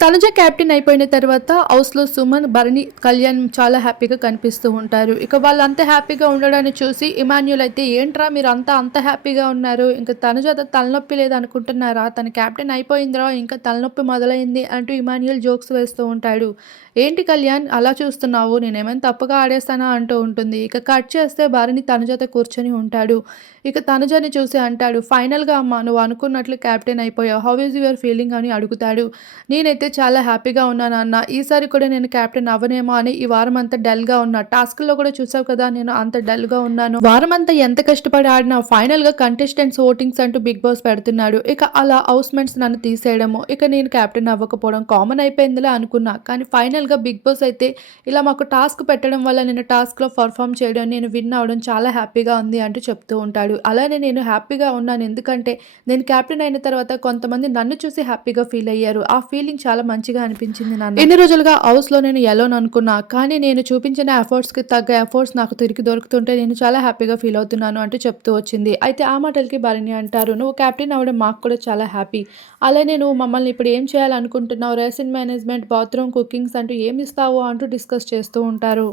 Tanuja captain అయిపోయిన తర్వాత హౌస్లో సుమన్ భరణి కళ్యాణ్ చాలా హ్యాపీగా కనిపిస్తూ ఉంటారు. ఇక వాళ్ళు అంత హ్యాపీగా ఉండడాన్ని చూసి ఇమాన్యుల్ అయితే ఏంట్రా మీరు అంతా అంత హ్యాపీగా ఉన్నారు? ఇంకా తనుజ తలనొప్పి లేదనుకుంటున్నారా? తన క్యాప్టెన్ అయిపోయిందిరా ఇంకా తలనొప్పి మొదలైంది అంటూ ఇమాన్యుల్ జోక్స్ వేస్తూ ఉంటాడు. ఏంటి కళ్యాణ్ అలా చూస్తున్నావు? నేనేమైనా తప్పుగా ఆడేస్తానా? అంటూ ఉంటుంది. ఇక కట్ చేస్తే భరణి తనుజత కూర్చొని ఉంటాడు. ఇక తనుజని చూసి అంటాడు ఫైనల్గా అమ్మ నువ్వు అనుకున్నట్లు క్యాప్టెన్ అయిపోయావు. How is your feeling? అని అడుగుతాడు. నేనైతే చాలా హ్యాపీగా ఉన్నాను అన్న ఈసారి కూడా నేను కెప్టెన్ అవ్వనేమో అని ఈ వారం అంతా డల్గా ఉన్నా. టాస్క్లో కూడా చూసావు కదా నేను అంత డల్గా ఉన్నాను. వారం అంతా ఎంత కష్టపడి ఆడినా ఫైనల్గా కంటెస్టెంట్స్ ఓటింగ్స్ అంటూ బిగ్ బాస్ పెడుతున్నాడు. ఇక అలా హౌస్మెంట్స్ నన్ను తీసేయడము. ఇక నేను కెప్టెన్ అవ్వకపోవడం కామన్ అయిపోయిందిలా అనుకున్నా. కానీ ఫైనల్గా బిగ్ బాస్ అయితే ఇలా మాకు టాస్క్ పెట్టడం వల్ల నేను టాస్క్లో పర్ఫామ్ చేయడం నేను విన్ అవడం చాలా హ్యాపీగా ఉంది అంటూ చెప్తూ ఉంటాడు. అలానే నేను హ్యాపీగా ఉన్నాను. ఎందుకంటే నేను కెప్టెన్ అయిన తర్వాత కొంతమంది నన్ను చూసి హ్యాపీగా ఫీల్ అయ్యారు. ఆ ఫీలింగ్ చాలా చాలా మంచిగా అనిపించింది నాకు ఎన్ని రోజులుగా హౌస్లో నేను ఎలోన్ అనుకున్నా కానీ నేను చూపించిన ఎఫర్ట్స్కి తగ్గ ఎఫర్ట్స్ నాకు తిరిగి దొరుకుతుంటే నేను చాలా హ్యాపీగా ఫీల్ అవుతున్నాను అంటూ చెప్తూ వచ్చింది. అయితే ఆ మాటలకి భరణి అంటారు నువ్వు కెప్టెన్ అవ్వడం మాకు కూడా చాలా హ్యాపీ అలానే నువ్వు మమ్మల్ని ఇప్పుడు ఏం చేయాలనుకుంటున్నావు? రేషన్ మేనేజ్మెంట్ బాత్రూమ్ కుకింగ్స్ అంటూ ఏమి ఇస్తావు? అంటూ డిస్కస్ చేస్తూ ఉంటారు.